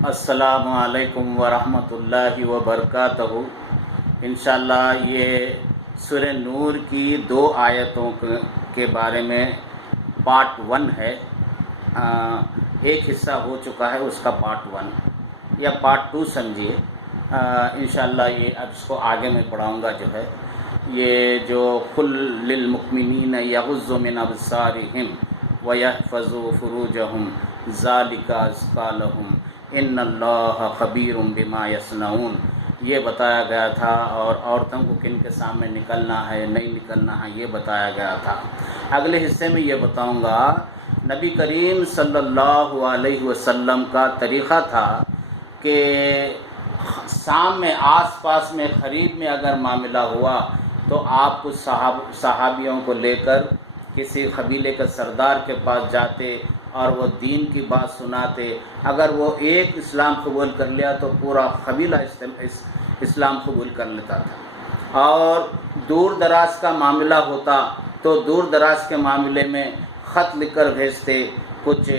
السلام علیکم ورحمۃ اللہ وبرکاتہ۔ انشاءاللہ یہ سورہ نور کی 2 آیتوں کے بارے میں پارٹ 1 ہے۔ ایک حصہ ہو چکا ہے اس کا پارٹ 1 یا پارٹ 2 سمجھیے۔ انشاءاللہ یہ اب اس کو آگے میں پڑھاؤں گا۔ جو ہے یہ جو قل للمؤمنین یغضوا من ابصارہم ویحفظوا فروجہم ذالک ازکی لہم ان اللہ خبیر بما یصنعون، یہ بتایا گیا تھا، اور عورتوں کو کن کے سامنے نکلنا ہے نہیں نکلنا ہے یہ بتایا گیا تھا۔ اگلے حصے میں یہ بتاؤں گا نبی کریم صلی اللہ علیہ وسلم کا طریقہ تھا کہ شام میں آس پاس میں قریب میں اگر معاملہ ہوا تو آپ کچھ صحابیوں کو لے کر کسی قبیلے کے سردار کے پاس جاتے اور وہ دین کی بات سناتے۔ اگر وہ ایک اسلام قبول کر لیا تو پورا قبیلہ اسلام قبول کر لیتا تھا، اور دور دراز کا معاملہ ہوتا تو دور دراز کے معاملے میں خط لکھ کر بھیجتے کچھ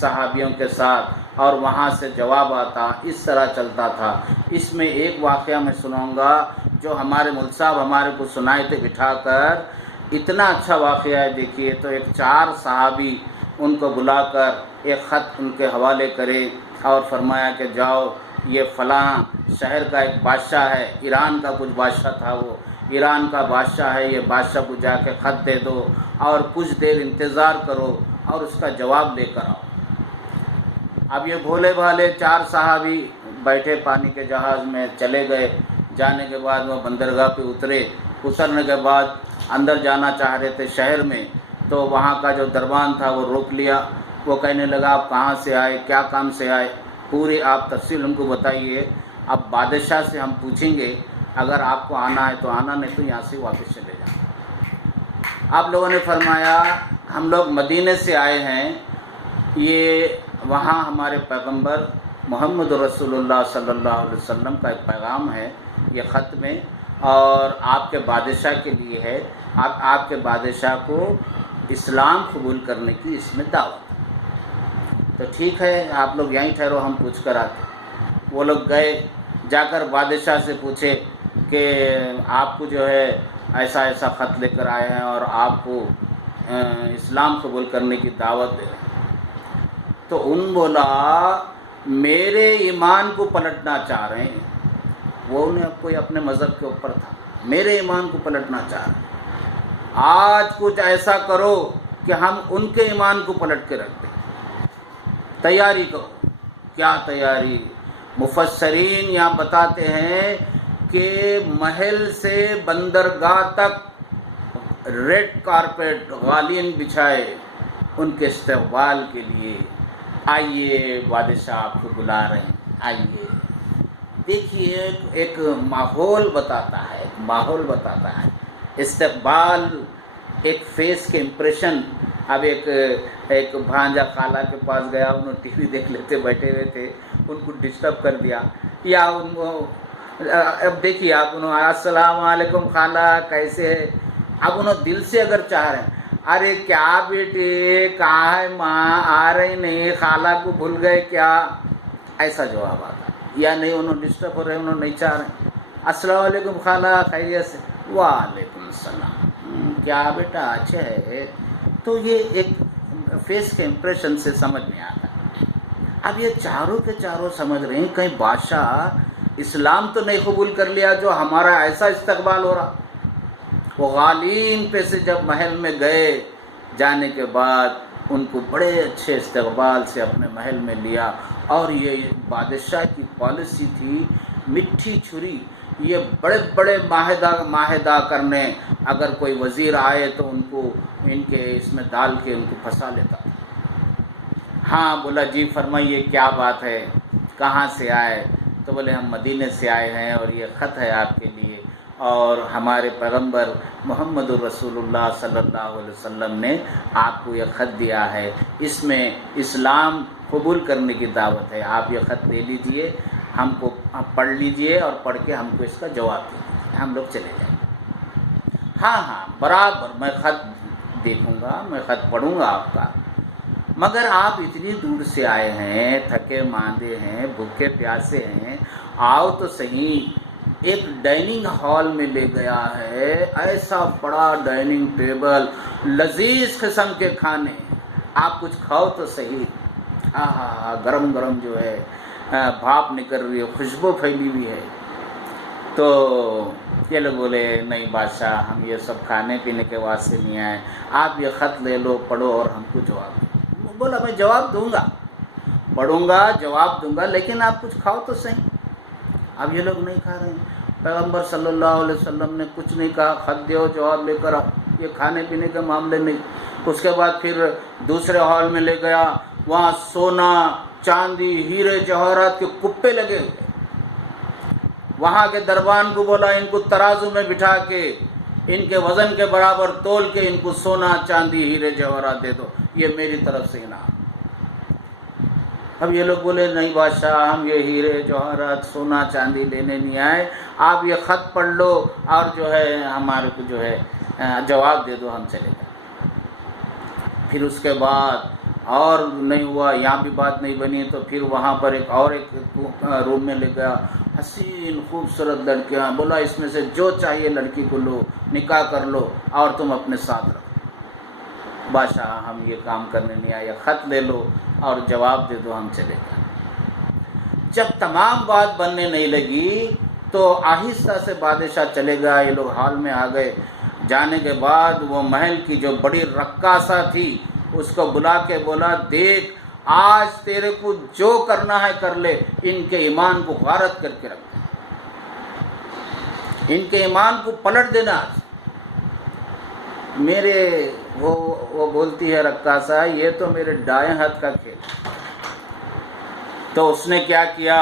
صحابیوں کے ساتھ، اور وہاں سے جواب آتا۔ اس طرح چلتا تھا۔ اس میں ایک واقعہ میں سناؤں گا جو ہمارے مول صاحب ہمارے کو سنائے تھے بٹھا کر، اتنا اچھا واقعہ ہے۔ دیکھیے تو ایک 4 صحابی ان کو بلا کر ایک خط ان کے حوالے کرے اور فرمایا کہ جاؤ یہ فلاں شہر کا ایک بادشاہ ہے، ایران کا کچھ بادشاہ تھا، وہ ایران کا بادشاہ ہے، یہ بادشاہ کو جا کے خط دے دو اور کچھ دیر انتظار کرو اور اس کا جواب لے کر آؤ۔ اب یہ بھولے بھالے 4 صحابی بیٹھے پانی کے جہاز میں چلے گئے۔ جانے کے بعد وہ بندرگاہ پہ اترنے کے بعد اندر جانا چاہ رہے تھے شہر میں، تو وہاں کا جو دربان تھا وہ روک لیا۔ وہ کہنے لگا آپ کہاں سے آئے، کیا کام سے آئے، پوری آپ تفصیل ہم کو بتائیے۔ اب بادشاہ سے ہم پوچھیں گے، اگر آپ کو آنا ہے تو آنا، نہیں تو یہاں سے واپس چلے جائیں۔ آپ لوگوں نے فرمایا ہم لوگ مدینے سے آئے ہیں، یہ وہاں ہمارے پیغمبر محمد رسول اللہ صلی اللہ علیہ وسلم کا ایک پیغام ہے یہ خط میں، اور آپ کے بادشاہ کے لیے ہے، آپ کے بادشاہ کو اسلام قبول کرنے کی اس میں دعوت۔ تو ٹھیک ہے آپ لوگ یہیں ٹھہرو، ہم پوچھ کر آتے۔ وہ لوگ گئے، جا کر بادشاہ سے پوچھے کہ آپ کو جو ہے ایسا ایسا خط لے کر آئے ہیں اور آپ کو اسلام قبول کرنے کی دعوت دے رہے ہیں۔ تو ان بولا میرے ایمان کو پلٹنا چاہ رہے ہیں، وہ انہیں کوئی اپنے مذہب کے اوپر تھا، میرے ایمان کو پلٹنا چاہ رہے ہیں، آج کچھ ایسا کرو کہ ہم ان کے ایمان کو پلٹ کے رکھ دیں، تیاری کرو۔ کیا تیاری؟ مفسرین یہاں بتاتے ہیں کہ محل سے بندرگاہ تک ریڈ کارپیٹ غالین بچھائے ان کے استقبال کے لیے، آئیے بادشاہ آپ کو بلا رہے ہیں، آئیے۔ دیکھیے ایک ماحول بتاتا ہے استقبال، ایک فیس کے امپریشن۔ اب ایک بھانجا خالہ کے پاس گیا، انہوں ٹی وی دیکھ لیتے بیٹھے ہوئے تھے، ان کو ڈسٹرب کر دیا، یا اب دیکھیے آپ انہوں السلام علیکم خالہ کیسے ہے، اب انہوں دل سے اگر چاہ رہے ہیں ارے کیا بیٹے کہاں ہے ماں، آ رہی نہیں، خالہ کو بھول گئے کیا، ایسا جواب آتا، یا نہیں انہوں ڈسٹرب ہو رہے، انہوں نہیں چاہ رہے السلام علیکم خالہ خیریت سے، وعلیکم السلام، کیا بیٹا اچھا ہے۔ تو یہ ایک فیس کے امپریشن سے سمجھ میں آتا ہے۔ اب یہ چاروں کے چاروں سمجھ رہے ہیں کہیں بادشاہ اسلام تو نہیں قبول کر لیا جو ہمارا ایسا استقبال ہو رہا۔ وہ غالین پہ سے جب محل میں گئے، جانے کے بعد ان کو بڑے اچھے استقبال سے اپنے محل میں لیا، اور یہ بادشاہ کی پالیسی تھی مٹھی چھری، یہ بڑے بڑے معاہدہ کرنے، اگر کوئی وزیر آئے تو ان کو ان کے اس میں ڈال کے ان کو پھنسا لیتا۔ ہاں بولا جی فرمائیے کیا بات ہے، کہاں سے آئے؟ تو بولے ہم مدینے سے آئے ہیں اور یہ خط ہے آپ کے لیے، اور ہمارے پیغمبر محمد رسول اللہ صلی اللہ علیہ وسلم نے آپ کو یہ خط دیا ہے، اس میں اسلام قبول کرنے کی دعوت ہے، آپ یہ خط لے لیجئے، ہم کو پڑھ لیجئے اور پڑھ کے ہم کو اس کا جواب دیجیے، ہم لوگ چلے جائیں۔ ہاں برابر، میں خط دیکھوں گا، میں خط پڑھوں گا آپ کا۔ مگر آپ اتنی دور سے آئے ہیں، تھکے ماندے ہیں، بھوکے پیاسے ہیں، آؤ تو صحیح۔ ایک ڈائننگ ہال میں لے گیا ہے، ایسا بڑا ڈائننگ ٹیبل، لذیذ قسم کے کھانے، آپ کچھ کھاؤ تو صحیح۔ گرم گرم جو ہے بھاپ نکل رہی ہے، خوشبو پھیلی ہوئی ہے۔ تو یہ لوگ بولے نہیں بادشاہ، ہم یہ سب کھانے پینے کے واسطے نہیں آئے، آپ یہ خط لے لو، پڑھو اور ہم کو جواب دو۔ بولا میں جواب دوں گا، پڑھوں گا، جواب دوں گا، لیکن آپ کچھ کھاؤ تو صحیح۔ اب یہ لوگ نہیں کھا رہے ہیں۔ پیغمبر صلی اللہ علیہ وسلم نے کچھ نہیں کہا، خط دیو، جواب لے کر آؤ، یہ کھانے پینے کے معاملے نہیں۔ اس کے بعد پھر دوسرے ہال میں لے گیا، وہاں سونا، چاندی، ہیرے جواہرات کے کپے لگے ہوئے۔ وہاں کے دربان کو بولا ان کو ترازو میں بٹھا کے ان کے وزن کے برابر تول کے ان کو سونا، چاندی، ہیرے جواہرات دے دو، یہ میری طرف سے انعام۔ اب یہ لوگ بولے نہیں بادشاہ، ہم یہ ہیرے جواہرات، سونا چاندی لینے نہیں آئے، آپ یہ خط پڑھ لو اور جو ہے ہمارے کو جو ہے جواب دے دو، ہم چلے گئے۔ پھر اس کے بعد اور نہیں ہوا، یہاں بھی بات نہیں بنی، تو پھر وہاں پر ایک روم میں لے گیا، حسین خوبصورت لڑکیاں، بولا اس میں سے جو چاہیے لڑکی کو لو، نکاح کر لو اور تم اپنے ساتھ رکھو۔ بادشاہ ہم یہ کام کرنے نہیں آئے، خط لے لو اور جواب دے دو، ہم چلے گئے۔ جب تمام بات بننے نہیں لگی تو آہستہ سے بادشاہ چلے گا، یہ لوگ حال میں آ گئے۔ جانے کے بعد وہ محل کی جو بڑی رقاصہ تھی اس کو بلا کے بولا دیکھ آج تیرے کو جو کرنا ہے کر لے، ان کے ایمان کو غارت کر کے رکھ دے، ان کے ایمان کو پلٹ دینا۔ میرے وہ بولتی ہے رقاصہ یہ تو میرے دائیں ہاتھ کا کھیل۔ تو اس نے کیا کیا،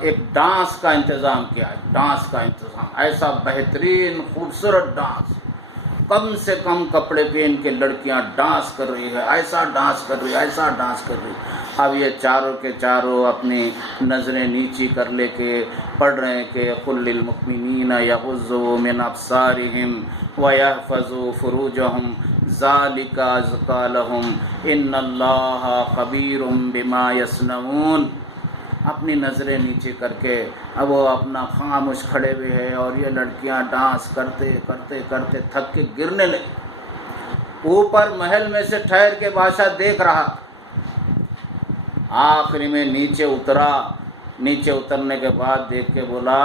ایک ڈانس کا انتظام کیا، ڈانس کا انتظام، ایسا بہترین خوبصورت ڈانس، کم سے کم کپڑے پہن کے لڑکیاں ڈانس کر رہی ہے، ایسا ڈانس کر رہی ہے، ایسا ڈانس کر رہی ہے۔ اب یہ چاروں کے چاروں اپنی نظریں نیچی کر لے کے پڑھ رہے ہیں کہ قل للمؤمنین یغضوا من ابصارہم ویحفظوا فروجہم ذالک ازکی لہم ان اللہ خبیر بما یصنعون۔ اپنی نظریں نیچے کر کے اب وہ اپنا خاموش کھڑے ہوئے ہیں اور یہ لڑکیاں ڈانس کرتے کرتے کرتے تھک کے گرنے لگی۔ اوپر محل میں سے ٹھہر کے بادشاہ دیکھ رہا، آخری میں نیچے اترا۔ نیچے اترنے کے بعد دیکھ کے بولا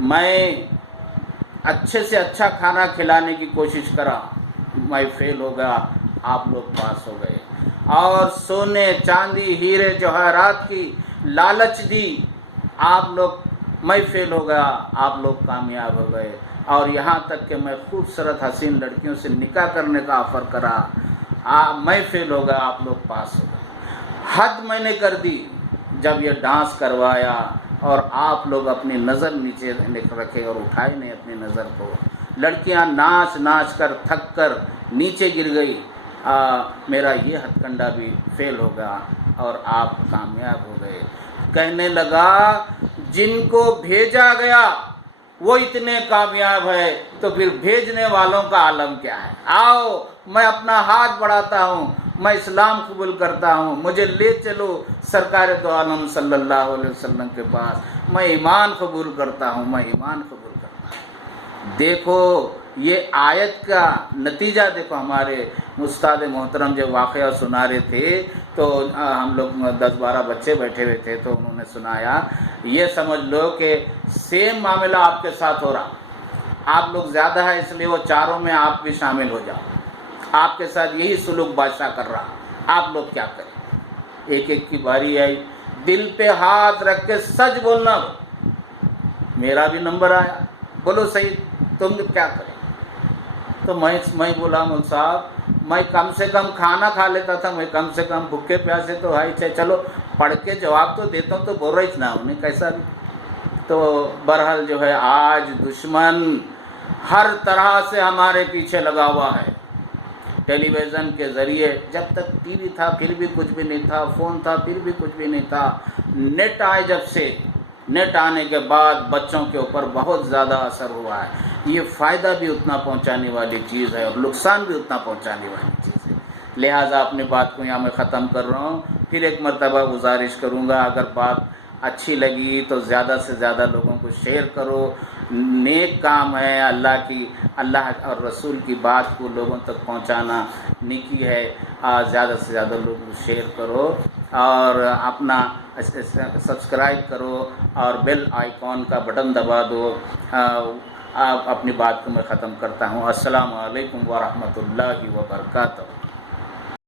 میں اچھے سے اچھا کھانا کھلانے کی کوشش کرا، میں فیل ہو گیا، آپ لوگ پاس ہو گئے، اور سونے چاندی ہیرے جواہرات کی لالچ دی، آپ لوگ، میں فیل ہو گیا، آپ لوگ کامیاب ہو گئے، اور یہاں تک کہ میں خوبصورت حسین لڑکیوں سے نکاح کرنے کا آفر کرا، میں فیل ہو گیا، آپ لوگ پاس ہو گئے۔ حد میں نے کر دی جب یہ ڈانس کروایا اور آپ لوگ اپنی نظر نیچے رکھے اور اٹھائے نہیں اپنی نظر کو۔ لڑکیاں ناچ ناچ کر تھک کر نیچے گر گئی، میرا یہ ہتھ کنڈا بھی فیل ہو گیا اور آپ کامیاب ہو گئے۔ کہنے لگا جن کو بھیجا گیا وہ اتنے کامیاب ہے تو پھر بھیجنے والوں کا عالم کیا ہے؟ آؤ میں اپنا ہاتھ بڑھاتا ہوں، میں اسلام قبول کرتا ہوں، مجھے لے چلو سرکار دو عالم صلی اللہ علیہ وسلم کے پاس، میں ایمان قبول کرتا ہوں، میں ایمان قبول کرتا ہوں۔ دیکھو یہ آیت کا نتیجہ دیکھو، ہمارے استاد محترم جو واقعہ سنا رہے تھے تو ہم لوگ 10-12 بچے بیٹھے ہوئے تھے تو انہوں نے سنایا، یہ سمجھ لو کہ سیم معاملہ آپ کے ساتھ ہو رہا، آپ لوگ زیادہ ہے اس لیے وہ چاروں میں آپ بھی شامل ہو جاؤ، آپ کے ساتھ یہی سلوک بادشاہ کر رہا، آپ لوگ کیا کریں؟ ایک ایک کی باری آئی، دل پہ ہاتھ رکھ کے سچ بولنا، میرا بھی نمبر آیا، بولو صحیح تم کیا کریں؟ تو میں بولا مول صاحب میں کم سے کم کھانا کھا لیتا تھا، میں کم سے کم بھوکے پیاسے تو ہے، چلو پڑھ کے جواب تو دیتا ہوں، تو بول رہی تھی نا انہیں کیسا بھی۔ تو بہرحال جو ہے آج دشمن ہر طرح سے ہمارے پیچھے لگا ہوا ہے، ٹیلی ویژن کے ذریعے، جب تک ٹی وی تھا پھر بھی کچھ بھی نہیں تھا، فون تھا پھر بھی کچھ بھی نہیں تھا، نیٹ آئے جب سے، نیٹ آنے کے بعد بچوں کے اوپر بہت زیادہ اثر ہوا ہے۔ یہ فائدہ بھی اتنا پہنچانے والی چیز ہے اور نقصان بھی اتنا پہنچانے والی چیز ہے۔ لہٰذا اپنی بات کو یہاں میں ختم کر رہا ہوں۔ پھر ایک مرتبہ گزارش کروں گا، اگر بات اچھی لگی تو زیادہ سے زیادہ لوگوں کو شیئر کرو۔ نیک کام ہے، اللہ اور رسول کی بات کو لوگوں تک پہنچانا نیکی ہے۔ زیادہ سے زیادہ لوگوں کو شیئر کرو اور اپنا سبسکرائب کرو اور بیل آئیکن کا بٹن دبا دو۔ اپنی بات کو میں ختم کرتا ہوں۔ السلام علیکم ورحمۃ اللہ وبرکاتہ۔